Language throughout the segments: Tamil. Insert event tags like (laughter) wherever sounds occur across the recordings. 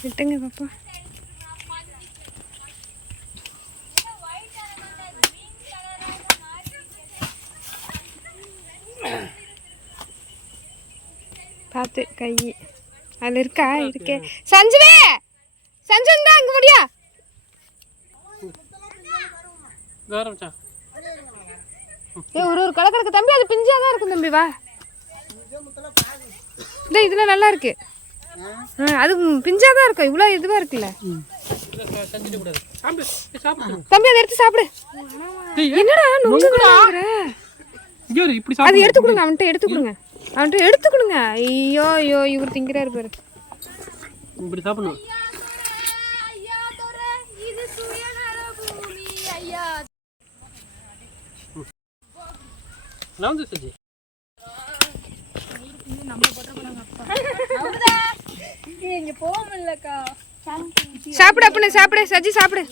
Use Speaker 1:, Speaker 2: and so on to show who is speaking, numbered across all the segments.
Speaker 1: விட்டுங்க பாப்பா. பார்த்து கை. அதில் இருக்கா? இருக்கே. சஞ்சுவே! சஞ்சன் தான் அங்கே முடியா ஏ ஒரு ஒரு கலர் கிடக்கு தம்பி அது பிஞ்சாக தான் இருக்கும் தம்பி வா. இதில் நல்லா இருக்கு. அது பிஞ்சாக தான் இருக்கும் இவ்வளோ இதுவாக இருக்குல்ல தம்பி அதை எடுத்து சாப்பிடு. என்னடா
Speaker 2: இப்படி
Speaker 1: அது
Speaker 2: சாப்பிடு
Speaker 1: எடுத்து கொடுங்க அவன்கிட்ட எடுத்து கொடுங்க. அவன்கிட்ட எடுத்து கொடுங்க. ஐயோ ஐயோ இவர் திங்கிறாரு பாரு.
Speaker 2: இப்படி சாப்பிடணும். நான் வந்து செஞ்சு
Speaker 1: சாப்பிடு அப்படின்னு சாப்பிடு. சஜி சாப்பிடு.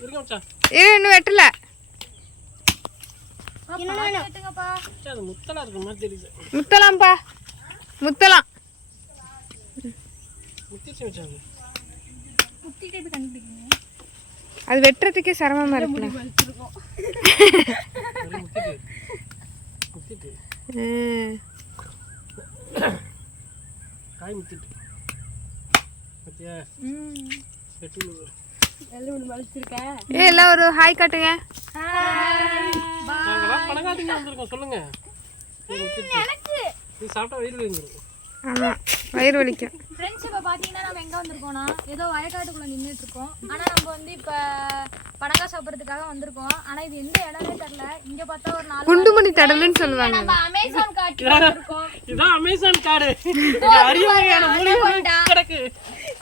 Speaker 2: இருங்க மச்சான்
Speaker 1: ஏ இன்னும் வெட்டல. முத்தலாம்ப்பா. முத்தலாம்.
Speaker 2: முத்திச்சு மச்சான்
Speaker 1: அது வெட்டுறதுக்கே சிரமமா இருக்குல்ல.
Speaker 2: அது முத்திட்டு முத்திட்டு
Speaker 1: ம்.
Speaker 2: காய் முத்திட்டு.
Speaker 1: எல்லாம் ஒரு ஹாய் காட்டுங்க.
Speaker 2: சொல்லுங்க. சாப்பிட்டா வயிறு வந்துருக்கும்
Speaker 1: ஆமா வயிறு வலிக்கும்.
Speaker 3: ஃப்ரெண்ட்ஸ் இப்போ பார்த்தீங்கன்னா நம்ம எங்கே வந்திருக்கோம்னா ஏதோ வயக்காட்டுக்குள்ளே நின்றுட்டு இருக்கோம் ஆனால் நம்ம வந்து இப்போ படங்கா சாப்பிட்றதுக்காக வந்திருக்கோம். ஆனால் இது எந்த இடமே தெரில இங்கே பார்த்தா ஒரு நாலு
Speaker 1: குண்டுமணி தடலுன்னு சொல்லுவாங்க.
Speaker 3: நம்ம அமேசான் காட்டுல இருக்கோம்
Speaker 2: இதான் அமேசான் காடு. இங்க அரிய வகையான மூலிகை கிடக்கு.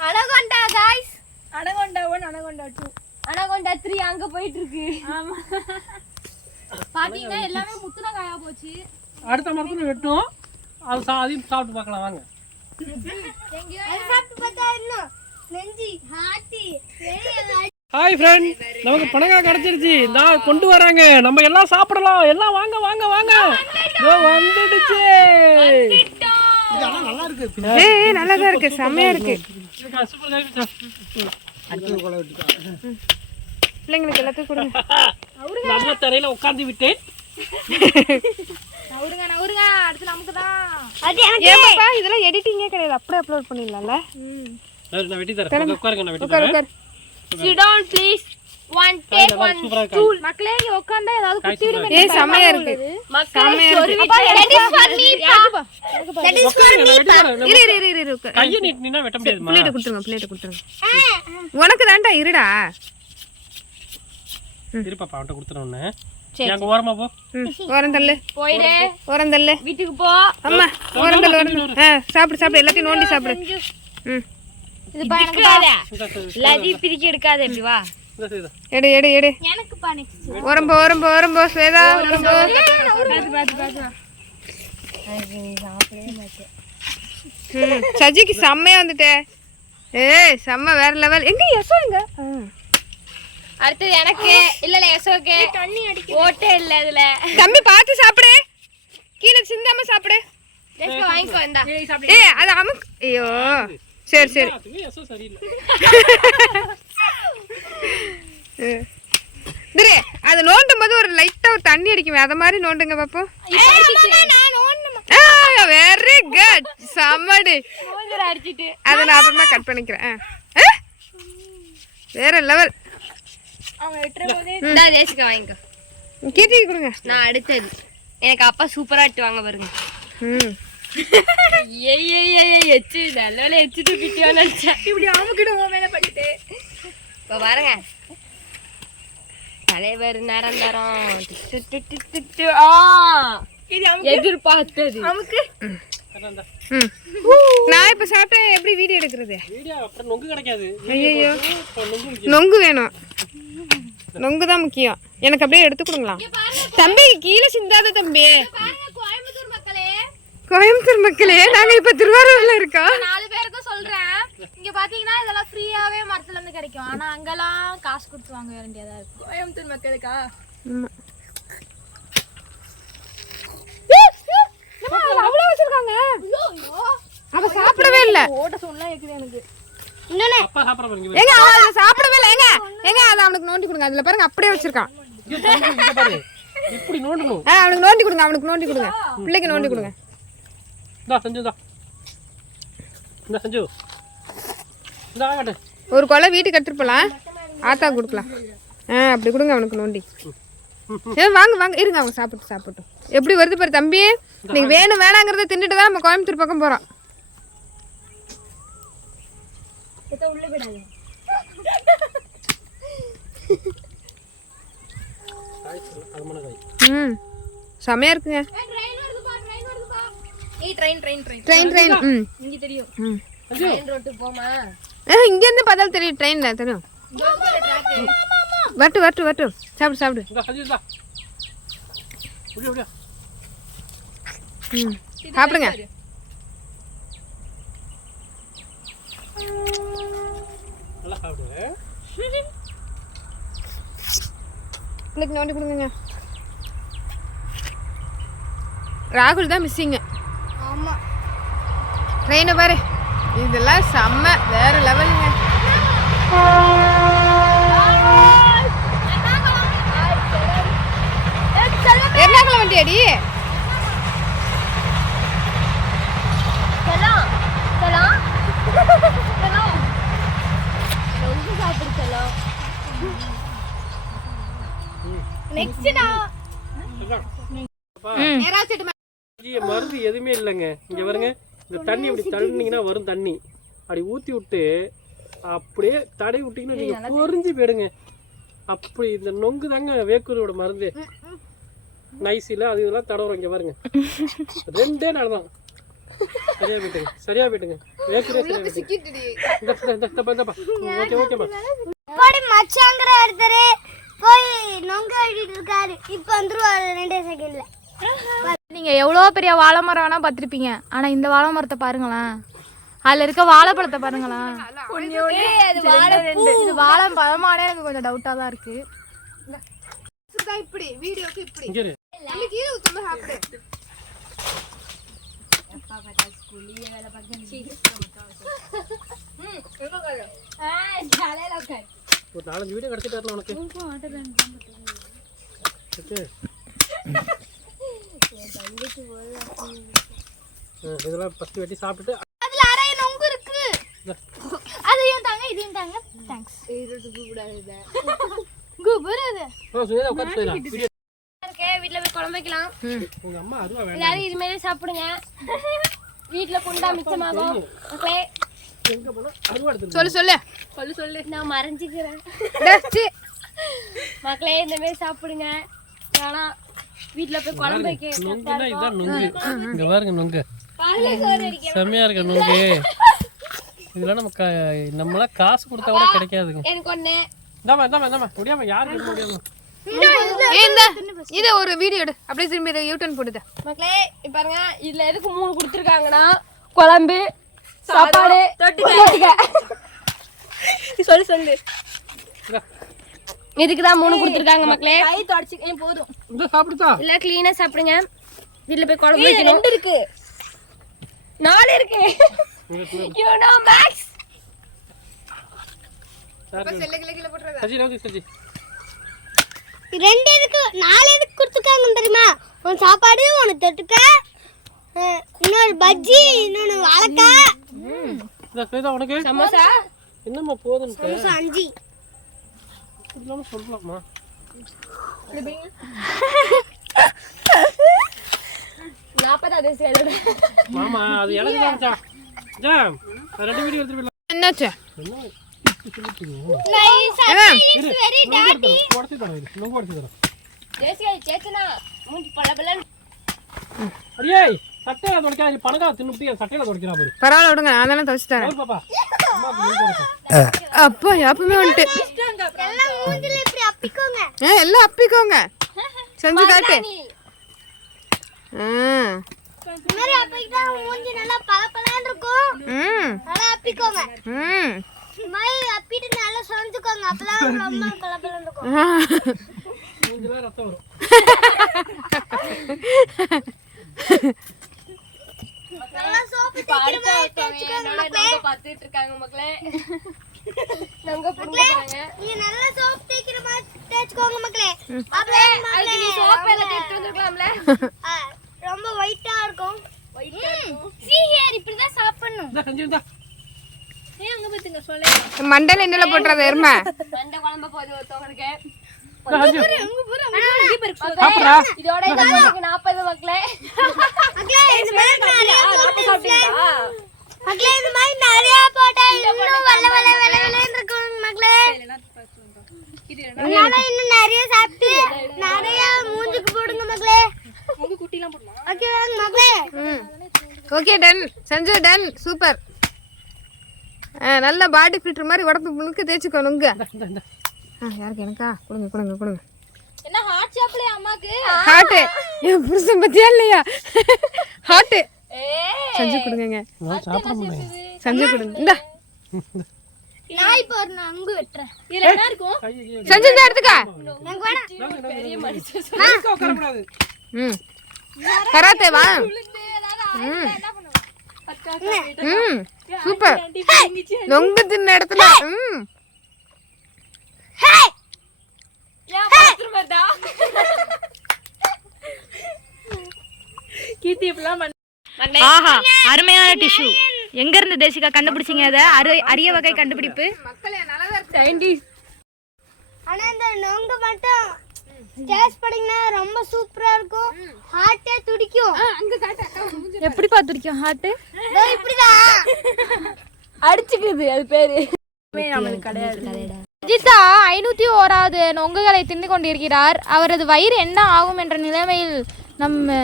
Speaker 3: Anaconda guys anaconda one anaconda two anaconda three அங்கே போயிட்டு இருக்கு ஆமாம் பார்த்தீங்கன்னா எல்லாமே முத்துன காயா போச்சு.
Speaker 2: அடுத்த மரத்துல வெட்டும். அது சா அதையும் சாப்பிட்டு பார்க்கலாம் வாங்க. ஹாய் ஃப்ரெண்ட் நமக்கு பணங்கா கிடைச்சிருச்சு. நான் கொண்டு வராங்க. நம்ம எல்லாம் சாப்பிடலாம். எல்லாம் வாங்க வாங்க வாங்க. வந்துடுச்சு.
Speaker 1: ஏ ஏ, நல்லா தான் இருக்கு. செம்மையா இருக்கு. பிள்ளைங்களுக்கு எல்லாத்துக்கும் கொடுங்க. (laughs)
Speaker 2: நல்ல தரையில உட்கார்ந்து விட்டேன் (laughs)
Speaker 3: நவுருங்க நவுருங்க அடுத்து நமக்கு தான்
Speaker 1: ஏமாப்பா இதெல்லாம் எடிட்டிங்கே கிடையாது. அப்படியே அப்லோட் பண்ணிடலாம்ல?
Speaker 2: நான் வெட்டி தரேன். உட்காருங்க நான் வெட்டி
Speaker 1: உட்கார்
Speaker 2: தரேன்
Speaker 1: உட்கார்
Speaker 3: sit down please one take one
Speaker 2: சூப்பரா இருக்கு
Speaker 3: மக்களே இங்க உட்கார்ந்தா ஏதாவது
Speaker 2: காய் சூப்பரா
Speaker 1: ஏ செம்மையா இருக்கு. செம்மையா இருக்கு.
Speaker 3: that is for me பா. that is for me
Speaker 1: இரு இரு இரு இரு இரு உட்கார்.
Speaker 2: கையை நீட்டினா வெட்ட முடியாதுமா
Speaker 1: பிளேட்டை கொடுத்துருங்க பிளேட்டை கொடுத்துருங்க. உனக்கு தான்டா இருடா.
Speaker 2: இருப்பாப்பா அவன்கிட்ட கொடுத்துருவோன்னு எங்க ஓரமா போ.
Speaker 1: ஓரம் தள்ளு.
Speaker 3: போயிடு.
Speaker 1: ஓரம் தள்ளு.
Speaker 3: வீட்டுக்கு போ.
Speaker 1: அம்மா ஓரம் தள்ளு ஓரம் ஆ சாப்பிடு சாப்பிடு எல்லாத்தையும் நோண்டி சாப்பிடு. ம்.
Speaker 3: இது பா பா. எல்லாத்தையும் பிரிக்க எடுக்காத இப்படி வா.
Speaker 1: எடு எடு எடு.
Speaker 3: எனக்கு பா நெக்ஸ்ட்
Speaker 1: ஓரம்போ ஓரம்போ ஓரம்போ ஸ்வேதா ஓரம்போ ம் சஜிக்கு செம்மையா வந்துட்டே. ஏய் செம்ம வேற லெவல் எங்க எங்க.
Speaker 3: அடுத்தது எனக்கு. இல்ல இல்ல எசோக்கு தண்ணி அடிக்க ஓட்டே இல்ல இதுல
Speaker 1: தம்பி பார்த்து சாப்பிடு. கீழே சிந்தாம சாப்பிடு.
Speaker 3: வாங்கிக்கோ இந்தா.
Speaker 1: ஏய் அது அமுக்கு. ஐயோ. சரி சரி. திரு அது நோண்டும் போது ஒரு லைட்டா ஒரு தண்ணி அடிக்குமே. அத மாதிரி நோண்டுங்க பாப்போம். வெரி குட்
Speaker 3: அடிச்சிட்டு.
Speaker 1: அதை நான் அப்புறமா கட் பண்ணிக்கிறேன்? வேற லெவல்
Speaker 3: இந்தா. வாங்கிக்கோ.
Speaker 1: கொடுங்க.
Speaker 3: நான் அடுத்தது. எனக்கு அப்பா சூப்பரா இட்டு வாங்க பாருங்க.
Speaker 1: ம்.
Speaker 3: ஏய் ஏய் ஏய் எச்சு நல்ல வேலை இப்படி அமுக்கிட்டு உன் மேல பண்ணிட்டு. இப்போ பாருங்க. தலைவர் நிரந்தரம். எதிர்பார்த்தது.
Speaker 1: நான் இப்ப சாப்பிட்டேன் எப்படி வீடியோ எடுக்கிறது.
Speaker 2: நொங்கு
Speaker 1: வேணும். நொங்கு தான் முக்கியம். எனக்கு அப்படியே எடுத்து கொடுங்களா? தம்பி கீழே சிந்தாத தம்பி.
Speaker 3: கோயம்புத்தூர் மக்களே.
Speaker 1: நாங்க இப்ப திருவாரூர்ல இருக்கோம்.
Speaker 3: நாலு பேருக்கும் சொல்றேன். இங்க பாத்தீங்கன்னா இதெல்லாம் ஃப்ரீயாவே மரத்துல இருந்து கிடைக்கும். ஆனா அங்கெல்லாம் காசு கொடுத்து வாங்க வேண்டியதா இருக்கும் கோயம்புத்தூர் மக்களுக்கா?
Speaker 1: அவ்வளவு வச்சிருக்காங்க? அவ சாப்பிடவே இல்ல.
Speaker 3: ஓட்ட
Speaker 2: சொன்னா இருக்குது எனக்கு.
Speaker 1: ஏங்க அவன் சாப்பிடவே இல்ல. ஏங்க ஏங்க அதை அவனுக்கு நோண்டி கொடுங்க. அதுல பாருங்க அப்படியே வச்சிருக்கான்.
Speaker 2: இப்படி நோண்டணும்?
Speaker 1: ஆ, அவனுக்கு நோண்டி கொடுங்க அவனுக்கு நோண்டி கொடுங்க. பிள்ளைக்கு நோண்டி கொடுங்க.
Speaker 2: இந்தா சஞ்சு இந்தா. இந்த சஞ்சு. இந்த ஆகட்டு
Speaker 1: ஒரு கொலை வீட்டுக்கு எடுத்துட்டு போலாம். ஆத்தா கொடுக்கலாம். ஆ அப்படி கொடுங்க அவனுக்கு நோண்டி. ஏ வாங்க வாங்க. இருங்க அவங்க சாப்பிட்டு சாப்பிட்டோம் எப்படி வருது பாரு தம்பி? நீங்க வேணும் வேணாங்கிறத தின்னுட்டு தான் நம்ம கோயம்புத்தூர் பக்கம்
Speaker 3: உள்ள விடாது
Speaker 1: ம். செமையா இருக்குங்க.
Speaker 3: ட்ரெயின் இங்க தெரியும் ட்ரெயின்
Speaker 1: பார்த்தாலும் தெரியும் ட்ரெயினில் தெரியும். வரட்டு வரட்டு வரட்டு சாப்பிடு சாப்பிடு. சாப்பிடுங்க
Speaker 2: நல்லா சாப்பிடு
Speaker 1: பிள்ளைக்கு நோண்டி கொடுங்க ராகுல் தான் மிஸ்ஸிங்க
Speaker 3: ஆமா.
Speaker 1: ட்ரெயினை பாரு. இதெல்லாம் செம்ம வேற லெவலுங்க எர்ணாகுளம் வண்டி அடி
Speaker 3: நெக்ஸ்ட் நான்
Speaker 2: மருந்து எதுவுமே இல்லைங்க இங்க பாருங்க இந்த தண்ணி இப்படி தள்ளினீங்கன்னா வரும் தண்ணி அப்படி ஊத்தி விட்டு அப்படியே தடவி விட்டீங்கன்னா நீங்க பொறிஞ்சு போயிடுங்க அப்படி இந்த நொங்கு தாங்க வேக்கூரோட மருந்து நைஸில் அது இதெல்லாம் தடவுறோம் இங்க பாருங்க ரெண்டே நாள் தான் சரியா போயிட்டுங்க சரியா போயிட்டுங்க வேக்கூரே சரியா போயிட்டுங்க ஓகே ஓகேப்பா
Speaker 3: மச்சாங்கிற ஒருத்தர் போய் நொங்க அடிட்டு இருக்காரு. இப்போ வந்துருவாரு ரெண்டே செகண்ட்ல
Speaker 4: நீங்க எவ்வளோ பெரிய வாழை மரம் வேணா பார்த்துருப்பீங்க. ஆனா இந்த வாழை மரத்தை பாருங்களேன். அதுல இருக்க வாழைப்பழத்தை பாருங்களேன். இது வாழை பழமானே எனக்கு கொஞ்சம் டவுட்டா தான் இருக்கு.
Speaker 1: இப்படி வீடியோக்கு இப்படி.
Speaker 2: இங்க இரு. ஒரு நாலஞ்சு வீடியோ கிடச்சிட்டு வரணும் உனக்கு. ஓகே இதெல்லாம் ஃபஸ்ட்டு வெட்டி சாப்பிட்டுட்டு
Speaker 3: அதுல அரை நொங்கு இருக்கு. அதையும் தாங்க இதையும் தாங்க. தேங்க்ஸ் குபுர் அது. இருக்கே வீட்ல போய் குழம்பு வைக்கலாம்
Speaker 2: உங்க அம்மா
Speaker 3: எல்லாரும் இதுமாரி சாப்பிடுங்க. வீட்ல குண்டா மிச்சமாகும். மக்களே
Speaker 1: சொல்லு சொல்லு.
Speaker 3: சொல்லு சொல்லு. நான் மறைஞ்சிக்கிறேன். மக்களே இந்த மாதிரி சாப்பிடுங்க. ஆனா வீட்ல போய் குழம்பு
Speaker 2: இங்க பாருங்க நொங்கு.
Speaker 3: பால்ல சோறு அடிக்க.
Speaker 2: செம்மையா இருக்க நொங்கு. இதெல்லாம் நம்ம க- நம்மளாம் காசு கொடுத்தா கூட கிடைக்காதுங்க.
Speaker 3: எனக்கு ஒண்ணு.
Speaker 2: இந்தாமா இந்தாமா இந்தாமா முடியாம யாருக்கு முடியாம?
Speaker 1: இது ஒரு வீடியோ எடு. அப்படியே திரும்பி இதை யூட்டன் போடுது
Speaker 3: மக்களே பாருங்க இதுல எதுக்கு மூணு கொடுத்துருக்காங்கன்னா குழம்பு சாப்பாடு சொல்லு சொல்லு. இதுக்கு தான் மூணு கொடுத்துருக்காங்க மக்களே. கை தொடச்சு போதும்.
Speaker 2: இந்த சாப்பிடுதா
Speaker 3: இல்ல கிளீனா சாப்பிடுங்க. வீட்ல போய் குழம்பு வைக்கணும். ரெண்டு இருக்கு. நாலு இருக்கு. யூ நோ மேக்ஸ் ரெண்டு இருக்கு நாலு எதுக்கு கொடுத்துருக்காங்க தெரியுமா? உன் சாப்பாடு உனக்கு தொட்டுக்க இன்னொரு பஜ்ஜி இன்னொன்னு வாழைக்காய்.
Speaker 2: இந்த சுனிதா உனக்கு.
Speaker 3: சமோசா?
Speaker 2: என்னம்மா போதுன்ட்டு
Speaker 3: அஞ்சு.
Speaker 2: இல்லாம சொல்லலாமா? மாமா அது எனக்கு தான் மச்சான். ஜாம் அது ரெண்டு வீடியோ போயிடலாம்.
Speaker 1: என்னாச்சு?
Speaker 2: என்ன சட்டையில துடைக்காத நீ பணக்கா தின்னுட்டு என் சட்டையில துடைக்கிறா பாரு.
Speaker 1: பரவாயில்ல விடுங்க நான் தானே துவச்சு தரேன்
Speaker 2: பாப்பா.
Speaker 1: அப்பா எப்பவுமே வந்துட்டு.
Speaker 3: எல்லாம் மூஞ்சில இப்படி அப்பிக்கோங்க.
Speaker 1: ஆ எல்லாம் அப்பிக்கோங்க. செஞ்சு காட்டு.
Speaker 3: அப்பதான்
Speaker 2: ரத்தம் வரும். (laughs)
Speaker 3: நல்லா சோப்பு அடுத்த ஒருத்தவங்க என்னோட நொங்க பார்த்துட்டு இருக்காங்க மக்களே. நொங்க புடுங்க போறாங்க.
Speaker 5: நீங்க நல்லா சோப் தேய்க்கிற மாதிரி தேய்ச்சுக்கோங்க மக்களே.
Speaker 3: மக்களே அதுக்கு நீ சோப் எல்லாம் எடுத்து வந்திருக்கலாம்ல.
Speaker 5: ஆ, ரொம்ப ஒயிட்டா இருக்கும்.
Speaker 1: மண்டல என்னல போட்டுறது எருமை.
Speaker 3: மண்ட குழம்பு போது ஒருத்தவங்களுக்கு
Speaker 2: இந்தா சஞ்சு சாப்பிட்றா?
Speaker 3: இதோட இந்த அம்மாவுக்கு நாற்பது மக்களே
Speaker 5: மக்களே இந்த மாதிரி நிறைய
Speaker 3: நாற்பது சாப்பிட்டீங்களா?
Speaker 5: மக்களே இந்த மாதிரி நிறைய போட்டா இன்னும் வெள்ள வெள்ள வெள்ள வெள்ளன்னு இருக்கும் மக்களே அதனால இன்னும் நிறைய சாப்பிட்டு நிறைய மூஞ்சுக்கு போடுங்க மக்களே ஓகே மக்களே
Speaker 1: ம். Okay done. Sanju done. Super. நல்ல பாடி ஃபில்டர் மாதிரி உடம்பு முழுக்க தேய்ச்சிக்கோ நுங்க
Speaker 2: இந்தா இந்தா
Speaker 1: ஆ யாருக்கு எனக்கா? கொடுங்க கொடுங்க கொடுங்க.
Speaker 3: என்ன ஹார்ட் சாப்பிடலையா அம்மாக்கு?
Speaker 1: ஹாட்டு என் புருஷன் பத்தியா இல்லையா? ஹாட்டு
Speaker 3: ஏய்
Speaker 1: சஞ்சு கொடுங்கங்க.
Speaker 2: சாப்பிட முடியல.
Speaker 1: சஞ்சு கொடுங்க. இந்தா.
Speaker 5: நான் இப்போ ஒரு அங்கு வெட்டுறேன்.
Speaker 3: இதுல என்ன இருக்கும்?
Speaker 1: சஞ்சு இந்த எடுத்துக்கா
Speaker 3: பெரிய மனுஷன்
Speaker 2: உட்காரக்கூடாது.
Speaker 1: ம். கராத்தே வா.
Speaker 3: அக்கா
Speaker 1: ம். சூப்பர். நொங்கு தின்ன இடத்துல ம்.
Speaker 3: வருதா கீர்த்தி இப்பெல்லாம் பண்ண
Speaker 4: ஆஹா அருமையான டிஷ்யூ எங்க இருந்து தேசிகா கண்டுபிடிச்சீங்க அதை அரு அரிய வகை கண்டுபிடிப்பு.
Speaker 5: ஆனா இந்த நொங்கு மட்டும் டேஸ்ட் பண்ணீங்கன்னா ரொம்ப சூப்பரா இருக்கும். ஹார்ட்டே துடிக்கும்.
Speaker 4: எப்படி பார்த்துருக்கோம் ஹார்ட்டு
Speaker 5: இதோ இப்படிதான்.
Speaker 3: அடிச்சுக்குது அது பேரு. நம்மளுக்கு கிடையாது.
Speaker 4: அஜிதா ஐநூத்தி ஓராவது நொங்குகளை தின்னு கொண்டிருக்கிறார் அவரது வயிறு என்ன ஆகும் என்ற நிலைமையில் நம்ம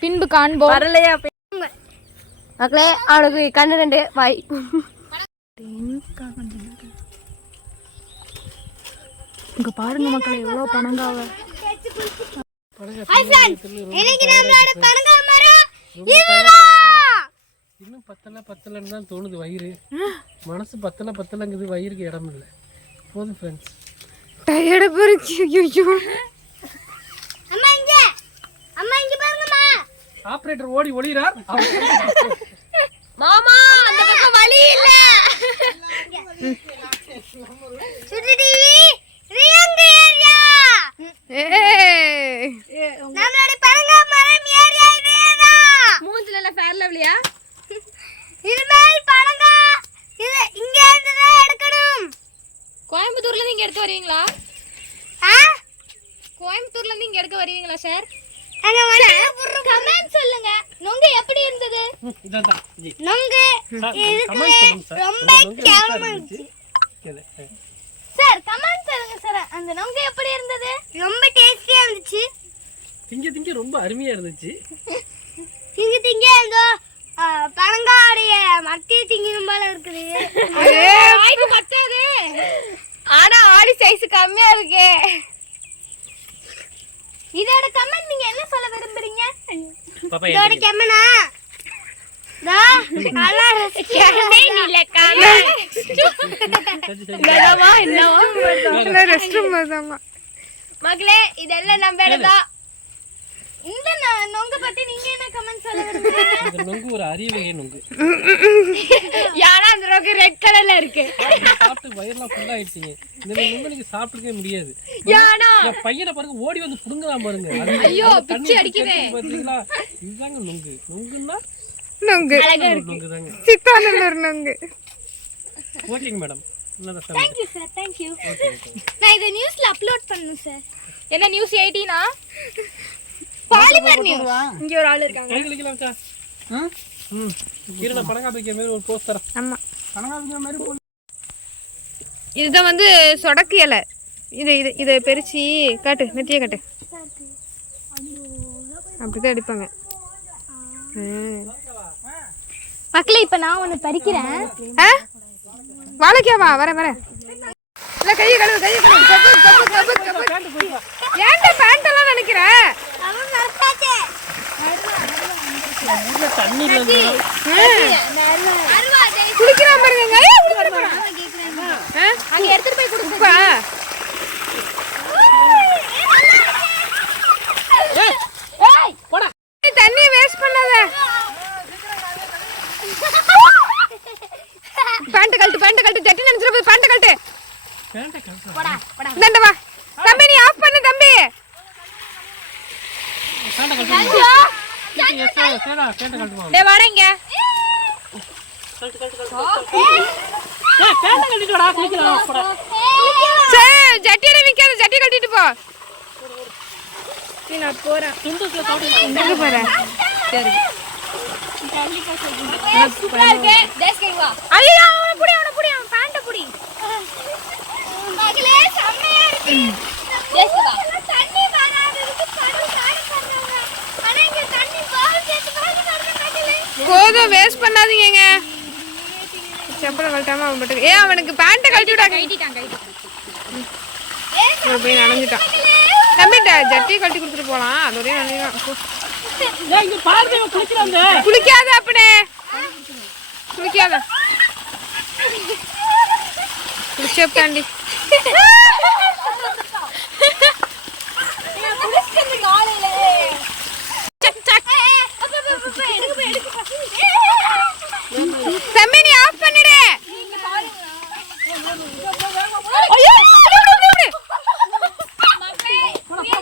Speaker 4: பின்பு காண்போம்.
Speaker 3: வரலையா? மக்களே அவனுக்கு கண்ணு ரெண்டு வாய்.
Speaker 4: இங்க பாருங்க மக்களே எவ்வளவு பணங்காவ
Speaker 2: இன்னும் பத்தல பத்தலன்னு தான் தோணுது வயிறு. மனசு பத்தல பத்தலங்குது வயிறுக்கு இடம் இல்லை போதும் ஃப்ரெண்ட்ஸ்
Speaker 1: டயர்டு போறீங்க. ஐயோ
Speaker 5: அம்மா இங்க. அம்மா இங்க பாருங்கம்மா.
Speaker 2: ஆபரேட்டர் ஓடி ஒளிகிறார்
Speaker 3: மாமா அந்த பக்கம் வழி இல்ல
Speaker 5: சுட்டி டிவி ரியங்க ஏரியா
Speaker 1: ஏய்
Speaker 5: நம்மளோட பனங்கா மரம் ஏரியா இதேதான்
Speaker 3: மூஞ்சில எல்லாம் ஃபேர் லவ்லியா
Speaker 5: இனிமேல் பனங்கா இது இங்க இருந்து தான் எடுக்கணும்
Speaker 4: கோயம்புத்தூர்ல இருந்து இங்க எடுக்க வருவீங்களா
Speaker 5: ஆ
Speaker 4: கோயம்புத்தூர்ல இருந்து இங்க எடுக்க வருவீங்களா சார்
Speaker 5: அங்க வந்து கமெண்ட் சொல்லுங்க நொங்கு எப்படி இருந்தது
Speaker 2: இதான் ஜி
Speaker 5: நொங்கு
Speaker 2: கமெண்ட் சொல்லுங்க சார்
Speaker 5: ரொம்ப கேவலமா இருந்துச்சு
Speaker 2: கேளு.
Speaker 5: சார் கமெண்ட் சொல்லுங்க சார் அந்த நொங்கு எப்படி இருந்தது ரொம்ப டேஸ்டியா இருந்துச்சு
Speaker 2: திங்க திங்க ரொம்ப அருமையா இருந்துச்சு.
Speaker 5: திங்க திங்க இருந்தோ பனங்காடைய மத்திய திங்கணும் போல இருக்குது.
Speaker 3: ஆனா ஆடி சைஸ் கம்மியா இருக்கே.
Speaker 5: இதோட கமெண்ட் நீங்க என்ன சொல்ல விரும்புறீங்க? இதோட
Speaker 1: தாம்மா
Speaker 3: மக்களே இதெல்லாம் நம்ம இடம்தான்.
Speaker 5: இந்த நொ- நொங்கு பத்தி நீங்க என்ன கமெண்ட் சொல்ல
Speaker 2: இந்த நொங்கு ஒரு அரிய வகை நொங்கு.
Speaker 3: யாரா அந்த அளவுக்கு ரெட் கலர்ல இருக்கு.
Speaker 2: சாப்பிட்டு வயிறுலாம் ஃபுல்லா ஆயிடுச்சுங்க. இந்த நொங்கு நீங்க சாப்பிட்டுக்கவே முடியாது.
Speaker 3: யானா?
Speaker 2: என் பையனை பாருங்க ஓடி வந்து புடுங்கலாம் பாருங்க.
Speaker 3: ஐயோ, பிச்சை அடிக்குதே.
Speaker 2: பாத்தீங்களா? இதுதாங்க நொங்கு. நொங்குன்னா
Speaker 1: நொங்கு.
Speaker 2: நொங்கு. தாங்க
Speaker 1: சித்தானூர் நொங்கு
Speaker 2: ஓகேங்க madam
Speaker 5: thank you sir thank you
Speaker 2: okay okay
Speaker 5: நான் இதை நியூஸ்ல அப்லோட் பண்ணணும் சார்
Speaker 4: என்ன நியூஸ் எயிட்டீனா
Speaker 5: பாலிமர்
Speaker 3: இங்க ஒரு ஆள் இருக்காங்க.
Speaker 2: கை ம்? மாதிரி ஒரு போஸ்ட் தரேன்
Speaker 1: ஆமா
Speaker 2: மாதிரி
Speaker 1: இதுதான் வந்து சொடக்கு இலை. இது இது இதை பெருச்சி காட்டு நெத்திய காட்டு. அப்படிதான் அடிப்பாங்க.
Speaker 5: மக்களே இப்ப நான் ஒன்னு பறிக்கிறேன்.
Speaker 1: ஆ? வாழைக்காவா? வர வர இல்ல கையை கழுவு கையை கழுவு. கப்பு கப்பு கப்பு கப்பு ஏன்டா பேண்ட் எல்லாம் நினைக்கிற?
Speaker 5: அவன் மறக்காச்சே
Speaker 2: தண்ணி இல்லை
Speaker 1: குளிக்கிறான் பாருங்க ஐயா, குளிக்க போறான். ஆ? அங்க எடுத்துட்டு போய் கொடுப்பா தண்ணியை வேஸ்ட் பண்ணாத இந்தாண்ட வா தம்பி நீ ஆஃப் பண்ணு தம்பி
Speaker 2: பேண்டை கழட்டு சேடா பேண்டை கழட்டுமா
Speaker 4: டே வாடங்க
Speaker 2: ஏய் பேண்டை கழட்டிட்டு குளிக்கலாம் போடா.
Speaker 1: சரி ஜட்டியில நிக்காத ஜட்டி கட்டிட்டு போ.
Speaker 2: துண்டுக்குள்ள சாப்பிட்டு
Speaker 1: எங்க போற?
Speaker 3: சூப்பரா இருக்கு. டேஸ் கேக் வா.
Speaker 4: ஐயோ அவனை புடி அவனை புடி அவன் பேண்ட புடி
Speaker 3: மகளே செம்மையா இருக்கு டேஸ் கேக் வா
Speaker 5: தண்ணி வராததுக்கு கடல் காடு பண்ணாங்க ஆனா இங்க தண்ணி பால் சேர்த்து பால்
Speaker 1: போதும் வேஸ்ட் பண்ணாதீங்கங்க. செப்பலை கழட்டாம அவன் மட்டும் ஏன் அவனுக்கு பேண்ட்டை கழட்டி விடா இவன் போய் நனைஞ்சிட்டான். தம்பி ட- ஜட்டியை கழட்டி கொடுத்துட்டு போலாம். அதோடய நனைஞ்சான் குளிக்காத அப்பனே. குளிக்காத.
Speaker 3: குடிச்சிட்டு (laughs) காலையில
Speaker 1: தம்பி நீ ஆஃப் பண்ணிடு ஐயோ, இப்படி, இப்படி, இப்படி.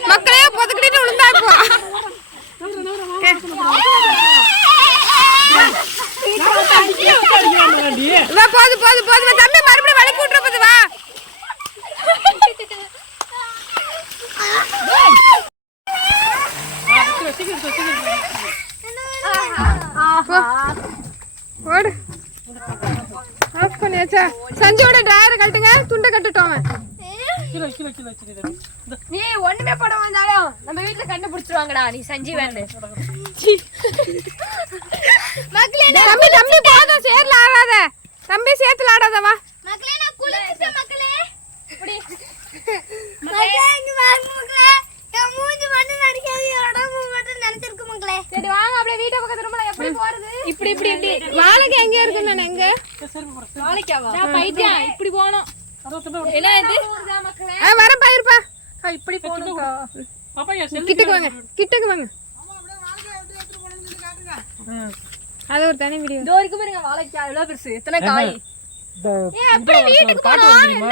Speaker 1: மக்களே பொதுக்கிட்டு விழுந்தா இப்போ
Speaker 2: அடிக்கிறான்டி
Speaker 1: வா போது போது போது. வா தம்பி மறுபடியும் வலிக்கு விட்டுற போது வா. ஓடு. ஆஃப் பண்ணியாச்சா? கட்டுங்க துண்டை கட்டுட்டோம்
Speaker 3: நீ ஒண்ணுமே பட வந்தாலும் நம்ம வீட்ல கண்டுபிடிச்சிருவாங்கடா நீ சஞ்சீவன்
Speaker 1: தம்பி தம்பி போதும். சேர்ல தம்பி சேர்த்துல ஆடாத வா
Speaker 5: மக்களே நான் குளிச்சிட்டேன் மக்களே. இப்படி. மக்களே இங்க வாங்க மக்களே. என் மூஞ்சி மட்டும் நடிக்காது உடம்பு மட்டும் நினைச்சிருக்கு மக்களே.
Speaker 4: சரி வாங்க அப்படியே வீட்டை பக்கம் திரும்ப எப்படி போறது?
Speaker 1: இப்படி இப்படி இப்படி. வாழைக்கு எங்க இருக்கு நான் எங்க?
Speaker 4: நான் பைத்தியம். இப்படி போகணும்.
Speaker 3: என்ன இது?
Speaker 1: பயிருப்பா
Speaker 3: இப்படி
Speaker 1: கிட்டக்கு வாங்க கிட்டக்கு வாங்க. அது ஒரு தனி வீடியோ.
Speaker 3: இதோ இருக்கு பாருங்க வாழைக்காய் எவ்வளவு பெருசு எத்தனை காய்.
Speaker 2: இந்த- இந்த ஒரு பாட்டு வந்து தெரியுமா